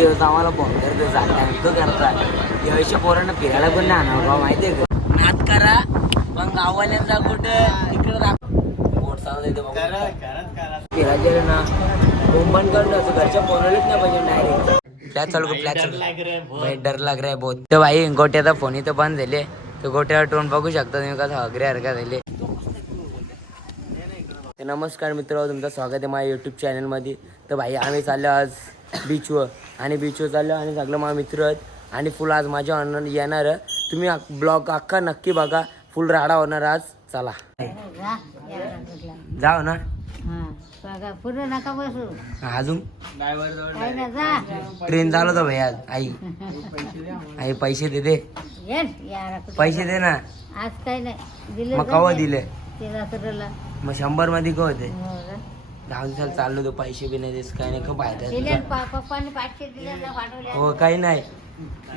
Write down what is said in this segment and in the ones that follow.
रोज येतो आम्हाला फोन करतो जातो करता यावेळेच्या पोरांना फिरायला पण नाही आणावं माहितीये का नाद करा पण गाववाल्यांचा कुठं तिकडं फिरायचे ना बोंबण करणं असं घरच्या पोरालाच नाही पाहिजे डायरेक्ट क्या चालू भाई डर लग रहा है बहुत तो भाई गोट्याचा फोन इथं बंद झाले तो गोट्याला टोन बघू शकता तुम्ही कसा हगरे हरका झाले. नमस्कार मित्र तुमचं स्वागत आहे माझ्या यूट्यूब चॅनलमध्ये. तर भाई आम्ही चाललो आज बीचवर आणि बीचवर चाललो आणि सगळं माझे मित्र आहेत आणि फुल आज माझ्या ऑनर येणार तुम्ही ब्लॉग अख्खा नक्की बघा फुल राडा होणार आज. चला जाऊ ना पुढे नका बसू अजून ट्रेन चालू होता भाई आज आई पैसे दे दे पैसे दे ना आज काही नाही दिले मग कवा दिले तिला मग 100 मध्ये का होते 10 दिवसाला चाललो तो पैसे बी नाही देस काही नाही का बाहेर पप्पाने 500 दिले ना पाठवले हो काही नाही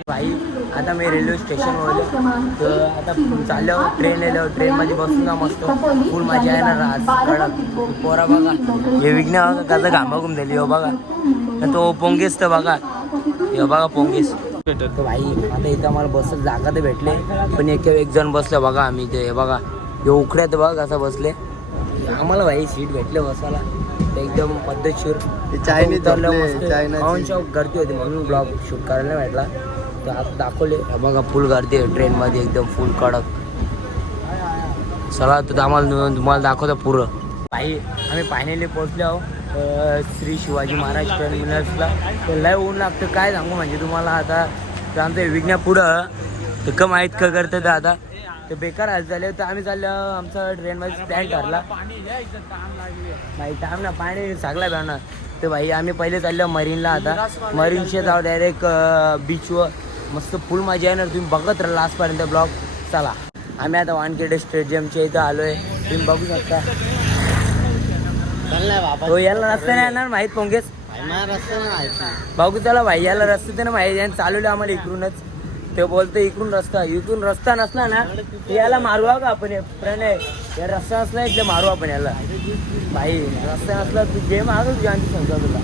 भाई. आता मी रेल्वे स्टेशनवर तर आता चाललो ट्रेन आलो ट्रेनमध्ये बसून ना मस्त फुल मजा येणार आज कडक पोरा बघा हे विघ्न बघा कसं घामा घुमलेली हो बघा तो पोंगेस तर बघा हे बघा पोंगेस तर भाई आता इथं आम्हाला बस जागा तर भेटले पण एक जण बसलं बघा आम्ही ते बघा हे उखड्यात बघा कसं बसले आम्हाला भाई सीट भेटले बसायला एकदम पद्धतशीर गर्दी होती म्हणून ब्लॉग शूट करायला भेटला तर आता दाखवले बघा फुल गर्दी आहे ट्रेनमध्ये एकदम फुल कडक. चला तर आम्हाला तुम्हाला दाखवतो पुरं भाई आम्ही फायनली पोहोचलो आहोत श्री शिवाजी महाराज टर्मिनल्सला. तर लय ऊन लागतं काय सांगू म्हणजे तुम्हाला आता तर आमचं विज्ञा पुढं तर का माहीत का करतं तर आता ते बेकार हाल झाले तर आम्ही चाललो आमचा ट्रेनमध्ये स्टँड ठरला भाई टाइम ना पाणी सगळा भेटणार. तर भाई आम्ही पहिले चाललो मरीनला आता मरीनशे जाऊ डायरेक्ट बीचवर मस्त फुल मजा येणार तुम्ही बघत राहा लास्टपर्यंत ब्लॉग. चला आम्ही आता वानखेडे स्टेडियमच्या इथं आलो आहे तुम्ही बघू शकता. हो याला रस्ता नाही येणार माहीत पोंगेस बघू चला भाई याला रस्ते तर ना माहीत चालवलं आम्हाला इकडूनच ते बोलतो इकडून रस्ता नसला ना याला मारू का आपण प्रणय या रस्ता नसला इथले मारू आपण याला भाई रस्ता नसला तू जे मारू तुझ्या आणखी समजा तुला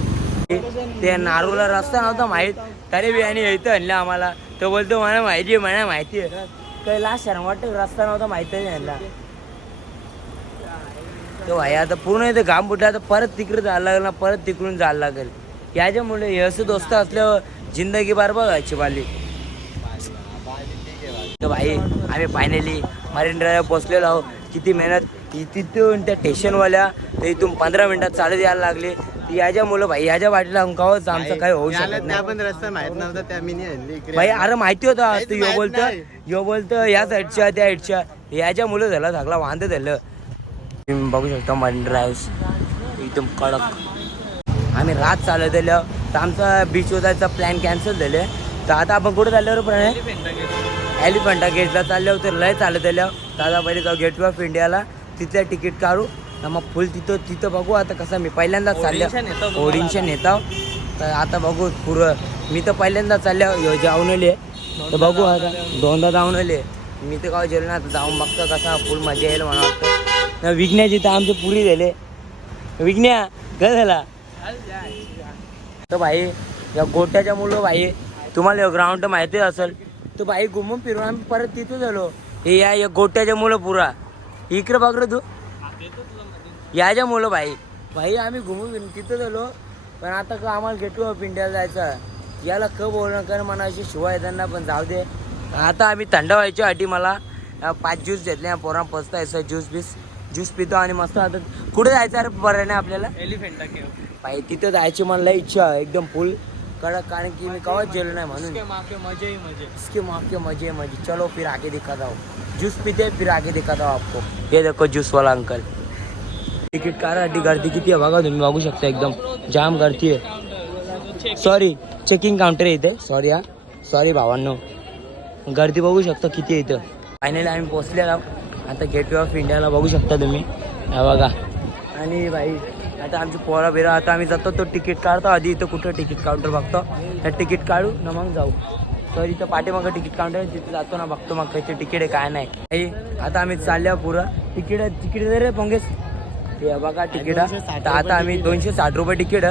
ते नारूला रस्ता नव्हता माहीत तरी बी आणि इथं आणलं आम्हाला तो बोलतो मला माहिती आहे काही लास्ट शर्म वाटतं रस्ता नव्हता माहिती नाही यांना. तो भाई आता पूर्ण इथं घाम फुटला आता परत तिकडे जायला लागेल ना परत तिकडून जायला लागेल याच्यामुळे हे असं दोस्त असल्यावर जिंदगी बार बघायची बाली. तर भाई आम्ही फायनली मरीन ड्राईव्ह पोचलेलो आहोत. किती मेहनत तिथून त्या स्टेशनवाल्या तर इथून 15 मिनिटात चालत यायला लागले याच्या मुलं भाई याच्या वाटेला अंकावच आमचं काही होऊ शकत नाही. रस्ता माहित नव्हता त्या मी भाई अरे माहिती होता तू यो बोलतं या साईडच्या त्या साईडच्या याच्या मुलं झालं सगळा वांद झालं. तुम्ही बघू शकता मरीन ड्राईव्ह एकदम कडक. आम्ही रात चालत आलो तर आमचा बीचवर जायचा प्लॅन कॅन्सल झाले. तर आता आपण कुठे चालल्यावर पण एलिफंटा गेटला चालले होते लय चालत आल्यावर दादा पहिले जाऊ गेटवे ऑफ इंडियाला तिथलं तिकीट काढू मग फुल तिथं बघू. आता कसं मी पहिल्यांदाच चाललो ओडिशा नेता तर आता बघू पुरं मी तर पहिल्यांदाच चालल्या जाऊन आले तर बघू आता 2दा जाऊन आले मी तर गाव जेल ना आता जाऊन बघतो कसा फुल मजा येईल मला वाटतं. विघ्न्याची तर आमचे पुरी झाले विघ्न्या काय झाला तर भाई या गोट्याच्या मुलं भाई तुम्हाला ग्राउंड माहिती असेल तर भाई घुमून फिरून आम्ही परत तिथं झालो. हे या गोट्याच्या मुलं पुरा इकडे बघ रे तू याच्या मुलं भाई आम्ही घुमून फिरून तिथं झालो. पण आता का आम्हाला गेटवे ऑफ इंडियाला जायचं याला बोलणं कर मनाशी शिवाय त्यांना पण जाऊ दे. आता आम्ही थंड व्हायच्या अटी मला 5 ज्यूस घेतले पोरां पचतायचं ज्यूस पितो आणि मस्त आता कुठे जायचं अरे बरं नाही आपल्याला एलिफंटा भाई तिथं जायची मला एकदम एकदम फुल कडक कारण की मी कवाच जेलो नहीं म्हणून इसके माफी मजे चलो फिर आगे दिखाता हूँ जूस पीते फिर आगे दिखाता हूँ आपको. ये देखो जूस वाला अंकल तिकीट काढासाठी गर्दी किती आहे बघा तुम्ही बघू शकता एकदम जाम गर्दी आहे. सॉरी चेकिंग काउंटर आहे इथे सॉरी भावांनो गर्दी बघू शकता किती आहे इथं. फायनली आम्ही पोचलेलो आता गेटवे ऑफ इंडियाला बघू शकता तुम्ही बघा. आणि भाई आता आमची पोरा बिरा आता आम्ही जातो तो तिकीट काढतो आधी इथं कुठं तिकीट काउंटर बघतो त्या तिकीट काढू ना मग जाऊ. तर इथं पाठीमागं तिकीट काउंटर तिथे जातो ना बघतो मग काही तिकीट आहे काय नाही. आता आम्ही चालल्या पुरं तिकीट दे रे पोंगेस हे बघा तिकीट. तर आता आम्ही 260 रुपये तिकीट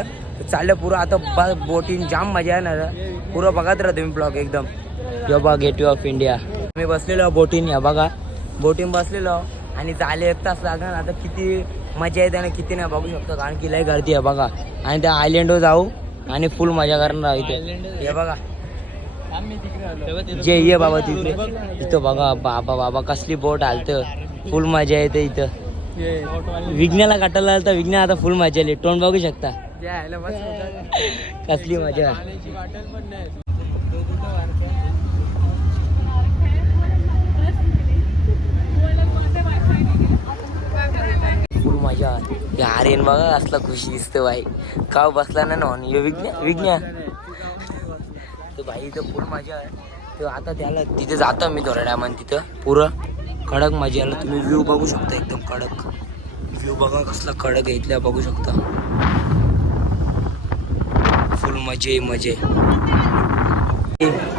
चाललं पुरं आता बोटिंग जाम मजा येणार पुरं बघत राहा तुम्ही ब्लॉग एकदम. यो बघा गेटवे ऑफ इंडिया मी बसलेलो बोटिंग. या बघा बोटिंग बसलेलो आणि झाले 1 तास लागणार. आता किती मजा येते आणि किती नाही बघू शकतो कारण की लय गर्दी आहे बघा. आणि त्या आयलंडवर जाऊ आणि फुल मजा करणार इथे. हे बघा जे ये बाबा तिथे इथं बघा बाबा कसली बोट आलतं फुल मजा येते इथं. विज्ञाला काटायला आलं तर विज्ञा आता फुल मजा आली. तोंड बघू शकता कसली मजा. फुल मजा. या आर्यन बघा असला खुशी दिसतो भाई. का बसला ना विज्ञा तर भाई इथं फुल मजा आहे. तर आता त्याला तिथे जातो मी थोड्या टायमाने. तिथं पुरं कडक मजा आला. तुम्ही व्ह्यू बघू शकता एकदम कडक व्ह्यू. बघा कसला कडक आहे इथल्या बघू शकता. फुल मजे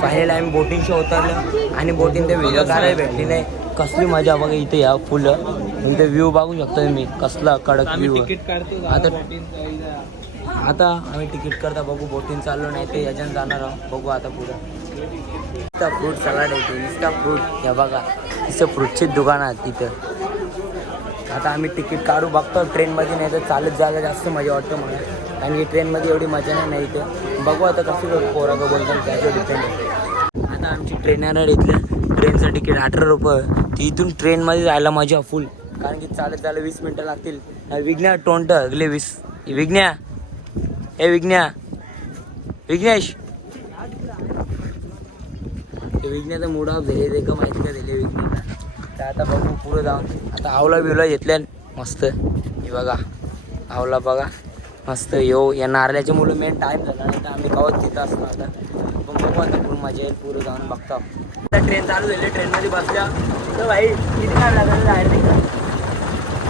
पाहिलेला आम्ही बोटिंग शो उतरलं आणि बोटिंग ते व्हिडिओ काढायला भेटली नाही. कसली मजा बघा इथे या फुलं. इथे व्ह्यू बघू शकता तुम्ही कसला कडक व्ह्यू. आता आम्ही तिकीट करता बघू. बोटिंग चाललो नाही ते याच्यानं जाणार आहोत बघू आता पुढं. इथं फ्रूट सलाड येते इन्स्टा फ्रूट. हे बघा तिथं फ्रूटची दुकान आहेत तिथं. आता आम्ही तिकीट काढू बघतो ट्रेनमध्ये नाही तर चालत जायला जास्त मजा वाटतं मला. कारण की ट्रेनमध्ये एवढी मजा नाही इथं. बघू आता कसं पोरं बोलतात त्याच्यावर डिपेंड आहे. आता आमची ट्रेन येणार इथल्या ट्रेनचं तिकीट 18 रुपये. ती इथून ट्रेनमध्ये जायला मजा फुल कारण की चालत जायला 20 मिनटं लागतील. विज्ञा टोंट अगले 20 विज्ञा विघ्नेश विघ्नेचा मूड ऑफ झाले ते का माहिती का दिले विघ्नेला. तर आता बघू पुढे जाऊन. आता आवला बिवला घेतल्या मस्त. हे बघा आवला बघा मस्त. या नारळाच्या मुलं मेन टाईम झाला नाही तर आम्ही गावात तिथं असतो. आता पण बघू आता पूर्ण मजा येईल. पुढे जाऊन बघतो. आता ट्रेन चालू झाली. ट्रेनमध्ये बसल्या तर भाई किती काय लागलं जायला तिकडं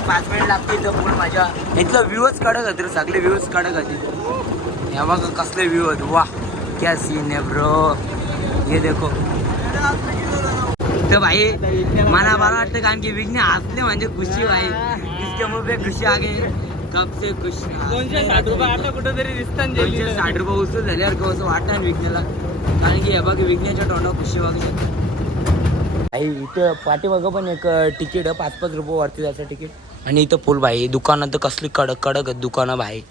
5 मिनिट लागते. इथं पूर्ण मजा. इथलं व्ह्यूच कडक होती रे. सगळे व्ह्यूज कडक होती. या बघा कसले व्ह्यू होते. वा क्या सीन है ब्रो. ये देखो तर भाई मला बरं वाटतं कारण की विघ्न हसले म्हणजे खुशी भाई. इसके मुंह पे खुशी आ गई कब से खुशी. 260 रुपये आता कुठेतरी दिसतात. 260 रुपये उचल झाल्यावर कसं वाटतं विघ्नेला कारण की हे बघ विघ्नेच्या तोंडावर खुशी बघू शकतो भाई. इथं पाठीमागं पण एक तिकीट 5-5 रुपये वरती जायचं तिकीट. आणि इथं फुल भाई दुकानात तर कसली कडक आहेत दुकानं भाई.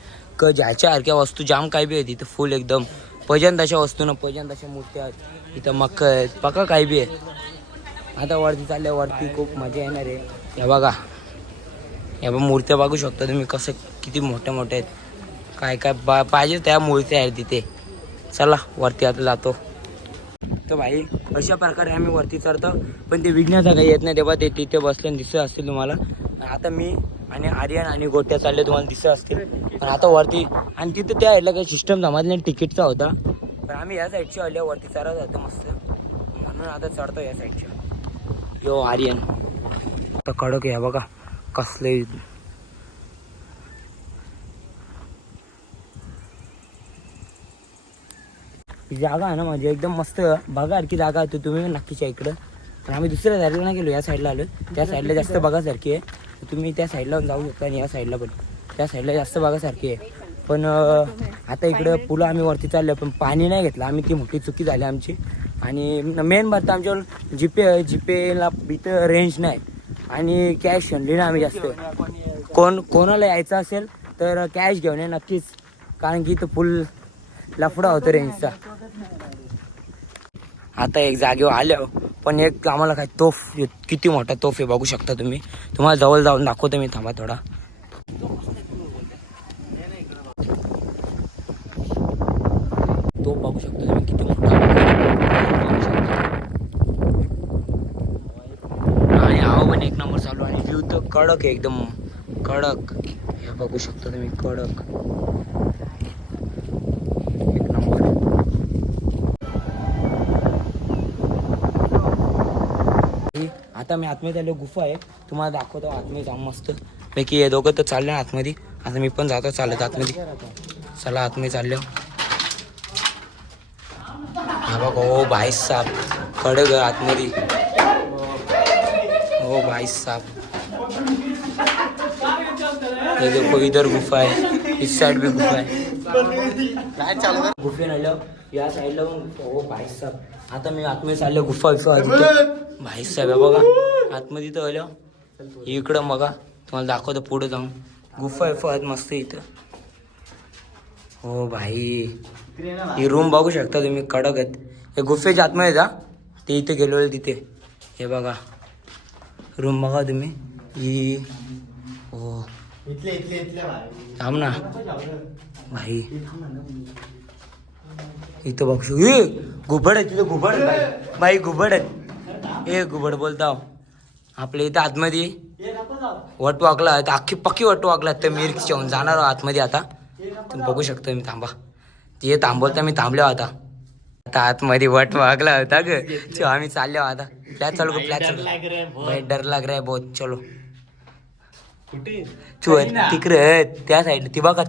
ज्याच्यासारख्या वस्तू जाम काय बी आहेत इथं फुल एकदम. पजन तशा वस्तू ना पजन तशा मूर्त्या आहेत इथं. मक्क आहेत पक्का काय बी आहे. आता वरती चालल्यावरती खूप मजा येणार आहे. हे बघा या मूर्त्या बघू शकता तुम्ही कसं किती मोठ्या मोठ्या आहेत. काय काय पाहिजे त्या मूर्त्या आहेत तिथे. चला वरती आता जातो. तर भाई अशा प्रकारे आम्ही वरती चढतो. पण ते विघ्नाचा काही येत नाही तेव्हा ते तिथे बसले दिसत असतील तुम्हाला. आता मी आणि आर्यन आणि गोट्या चालले तुम्हाला दिसत असतील. पण आता वरती आणि तिथं त्या साईडला काही सिस्टम जमातली नाही तिकीटचा होता. पण आम्ही या साईडच्या आल्या वरती चढत होतो मस्त म्हणून आता चढतो या साईडच्या. यो आर्यन आता कडक आहे बघा कसले. जागा आहे ना म्हणजे एकदम मस्त बघासारखी जागा होती. तुम्ही नक्कीच या इकडं. पण आम्ही दुसऱ्या साईडला नाही गेलो. या साईडला आलो. त्या साईडला जास्त बघासारखी आहे. तुम्ही त्या साईडला जाऊ शकता आणि या साईडला पण त्या साईडला जास्त बघासारखी आहे. पण आता इकडं पुलं आम्ही वरती चाललो पण पाणी नाही घेतलं आम्ही. ती मोठी चुकी झाली आमची. आणि मेन बात आमच्यावर जीपेला इथं रेंज नाही आणि कॅश आणली ना आम्ही जास्त. कोणाला यायचं असेल तर कॅश घेऊन ये नक्कीच कारण की इथं फुल लफडा होतं रेंजचा. आता एक जागेवर आलो पण एक आम्हाला काय तोफ किती मोठा तोफ आहे बघू शकता तुम्ही. तुम्हाला जवळ जाऊन दाखवतो मी थांबा थोडा. तो बघू शकता तुम्ही किती मोठा आणि आव पण एक नंबर चालू. आणि व्ह्यू तर कडक आहे एकदम कडक. हे बघू शकता तुम्ही कडक एक नंबर. आता मी आतमध्ये आलो. गुफा आहे तुम्हाला दाखवतो आतमध्ये जाऊन मस्त पैकी. हे दोघं तर चालले आतमध्ये. आता मी पण जातो चालत आतमध्ये. चला आतमध्ये चाललो. हा बघ ओ भाई साहब कडक आतमध्ये. ओ भाई साहब ये देखो इधर गुफा है इस साइड भी गुफा है. काय चालू कर गुफेन आलं या साईडला हो भाईसाहेब आता मी आतमध्ये चाललो गुफा विफा भाईसाहेब आहे बघा आतमध्ये तर आलं इकडं बघा तुम्हाला दाखवतो पुढे जाऊन गुफा विफा आहेत मस्त इथं हो भाई ही रूम बघू शकता तुम्ही कडक आहेत हे गुफेच्या आतमध्ये जा ते इथे गेलो तिथे हे बघा रूम बघा तुम्ही ही हो थांब ना भाई इथं बघू हे घुबड आहे तिथं घुबड आहे भाई घुबड आहेत हे घुबड बोलता आपल्या इथं आतमध्ये वट वाकला आहे अख्खी पक्की वट वाकला तर मिरची येऊन जाणार आतमध्ये आता तुम्ही बघू शकता मी थांबा ते थांबवता मी थांबलो आता आता आतमध्ये वट वागला होता ग आम्ही चाललो आता प्लॅच चालू प्लॅच चालू भाई डर लाग रहा है बहुत चलो तिकडे त्या साईड ती बघा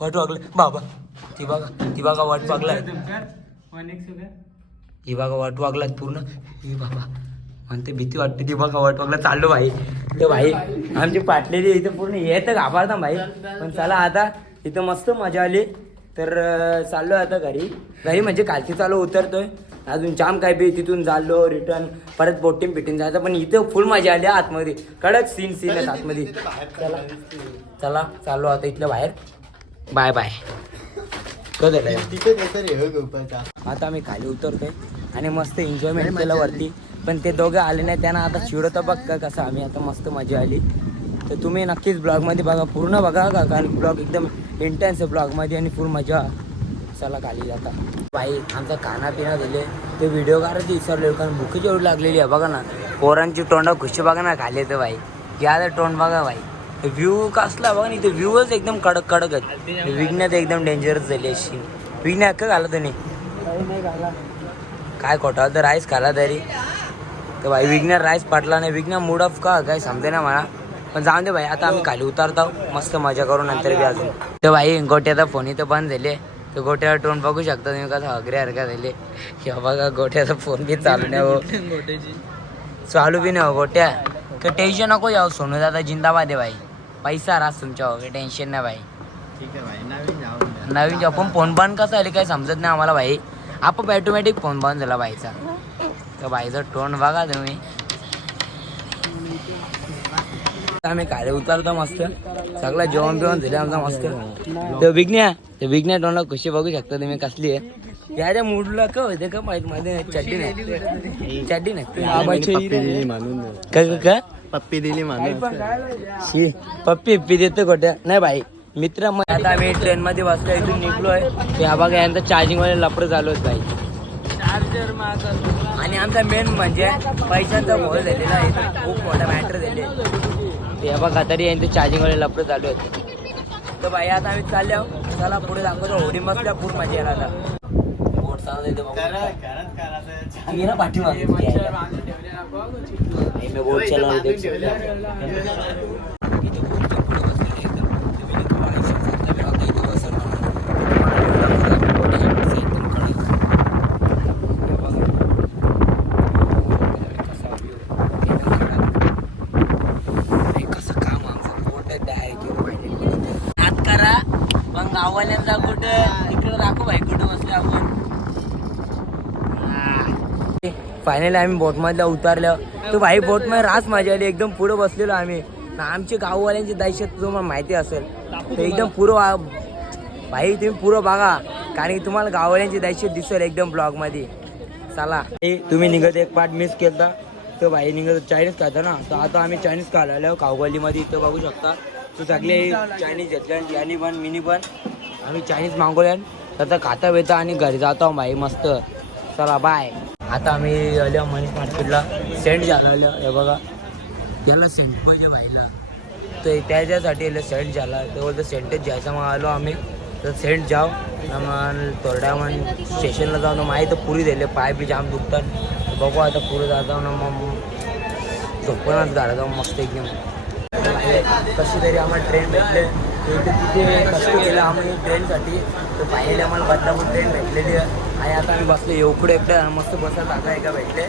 वट वागलं बाबा ती बघा वट वागला ही बघा वट वागला पूर्ण ही बाबा म्हणते भीती वाटते ती बघा वट वागला चाललो भाई तर भाई आमची पाटलेली इथं पूर्ण येतं घाबरता भाई पण चला आता इथं मस्त मजा आली तर चाललो आता घरी म्हणजे कालची चालू उतरतोय अजून जाम काय बी तिथून चाललो रिटर्न परत बोटिंग पिटिंग जायचं पण इथं फुल मजा आली आतमध्ये कडक सीन आहे आतमध्ये चला चाललो आता इथलं बाहेर बाय बाय आता आम्ही खाली उतरतोय आणि मस्त एन्जॉयमेंट केलं वरती पण ते दोघं आले नाही त्यांना आता चिडवतं बघ का कसं आम्ही आता मस्त मजा आली तर तुम्ही नक्कीच ब्लॉगमध्ये बघा पूर्ण बघा का कारण ब्लॉग एकदम इंटेन्स आहे ब्लॉगमध्ये आणि फुल मजा चला खाली जाता भाई आमचा खानापिना दिले ते व्हिडिओ काढायचे विसरले कारण भुकी जेवढी लागलेली आहे बघा ना पोरांची तोंडा खुशी बघा ना खाली येतं भाई घ्या तोंड बघा भाई व्ह्यू कसला बघा ना इथे व्ह्यूच एकदम कडक आहेत विघ्नात एकदम डेंजरस झाली अशी विघ्नात का घाला तुम्ही काय खोटा तर राईस खाला तरी तर भाई विघ्नात राईस पाटला नाही विघ्ना मूड ऑफ का काय समजे ना मला पण जाऊन दे भाई आता आम्ही खाली उतरतो मस्त मजा करू नंतर बी अजून तर भाई गोट्याचा फोन इथं बंद झाले तर गोट्याला टोन बघू शकता तुम्ही कसं हगरे हरका झाले किंवा बघा गोट्याचा फोन बी चालू नाही हो चालू बी नाही हो गोट्या काही टेन्शन नको जाऊ सोनू दादा जिंदाबाद आहे भाई पैसा रास तुमच्या हो काही टेन्शन नाही भाई ठीक आहे भाई नवीन जाऊ पण फोन बंद कसं आले काही समजत नाही आम्हाला भाई आपण ऑटोमॅटिक फोन बंद झाला भाईचा तर भाईचा टोन बघा तुम्ही आम्ही खाली उतरतो मस्त सगळं जेवण बिवण झालं आमचा मस्त तर विघ्न्या टोनला खुशी बघू शकता तुम्ही कसली आहे याच्या मूडला का होते का माहित मध्ये चड्डी नाही का पप्पी दिली माणूस पप्पी देतो खोट्या नाही भाई मित्र आता आम्ही ट्रेन मध्ये बसलो इथून निघलोय त्या बघा यांचा चार्जिंग वाले लपड चालू आहेत भाई आणि आमचा मेन म्हणजे पैशांचा घोळ झालेला आहे खूप मोठा मॅटर झाले ते बघा तरी यांचे चार्जिंग वाले लपड चालू आहेत तर भाई आता आम्ही चाललो चला पुढे दाखवतो होडी मसल्या पूर्ण मजा येणार आता बोट चालू येते पाठीमागे बोट गाववाल्यांचा कुठं तिकडं दाखव भाई कुठं बसले आपण फायनली आम्ही बोटमधल्या उतरलो तो भाई बोटमध्ये रास मजा आली एकदम पुढं बसलेलो आम्ही आमची गाववाल्यांची दहशत तुम्हाला माहिती असेल तर एकदम पुरं भाई तुम्ही पुरं बघा कारण की तुम्हाला गाववाल्यांची दहशत दिसेल एकदम ब्लॉगमध्ये चला तुम्ही निघत एक पार्ट मिस केला तर भाई निघत चायनीज खाता ना तर आता आम्ही चायनीज खायला कावगलीमध्ये इथं बघू शकता तू सगळे चायनीज घेतल्या यानी पण मिनी पण आम्ही चायनीज मागवल्या तर खाता बेता आणि घरी जातो भाई मस्त चला बाय आता आम्ही आल्या मनीष मार्केटला सेंट झाला हे बघा त्याला सेंट पाहिजे भाईला तर त्याच्यासाठी याला सेंट झाला तेवढं सेंटच घ्यायचा मग आलो आम्ही तर सेंट जाऊ मग थोड्या मग स्टेशनला जाऊन माही तर पुरी दिले पाय बी जाम दुखतात बघू आता पुढे जातो ना मग झोपूनच घाला जाऊ मस्त एकदम कशी तरी आम्हाला ट्रेन भेटले तिथे कष्ट केलं आम्ही ट्रेनसाठी तर पाहिजे आम्हाला बदलापूर ट्रेन भेटलेली आहे आणि आता आम्ही बसलो एवढे एकटं मस्त बसा जागा आहे का भेटले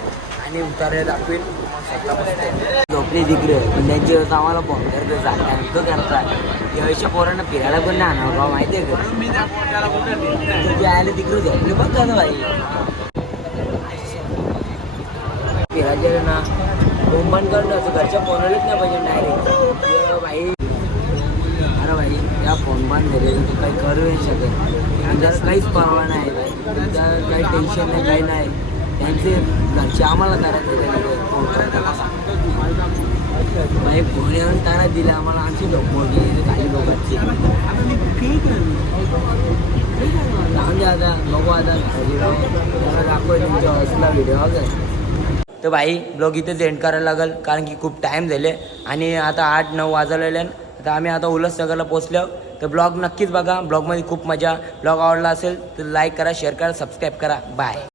आणि उतारे दाखवेल झोपली तिकडे पण त्यांची वेळेस आम्हाला फोन करतो सांगतो करतात यावेळेच्या पोरांना फिरायला पण नाही आणावं गाव माहिती आहे का ते आले तिकडे झोपले बघ कसं भाई फिरायचे ना बोंबण करणं असं घरच्या फोनवरच नाही पाहिजे डायरेक्ट भाई अरे भाई या फोन बंद झाले तू काही करू नाही शकत आणि त्याला काहीच परवा नाही काही टेन्शन नाही काही नाही त्यांचे घरचे आम्हाला करायचे फोन भाई फोन येऊन तारा दिला आम्हाला आमची लोक मोठी काही लोकांची जाऊन द्या आता बघू आता दाखव तुमच्या हॉस्टेलला व्हिडिओ वगैरे तर भाई ब्लॉग इथेच एंड करायला लागेल कारण की खूप टाईम झाले आणि आता 8-9 वाजलेले तर आम्ही आता उल्हासनगरला पोहोचलो तर ब्लॉग नक्कीच बघा ब्लॉगमध्ये खूप मजा ब्लॉग आवडला असेल तर लाईक करा शेअर करा सबस्क्राईब करा बाय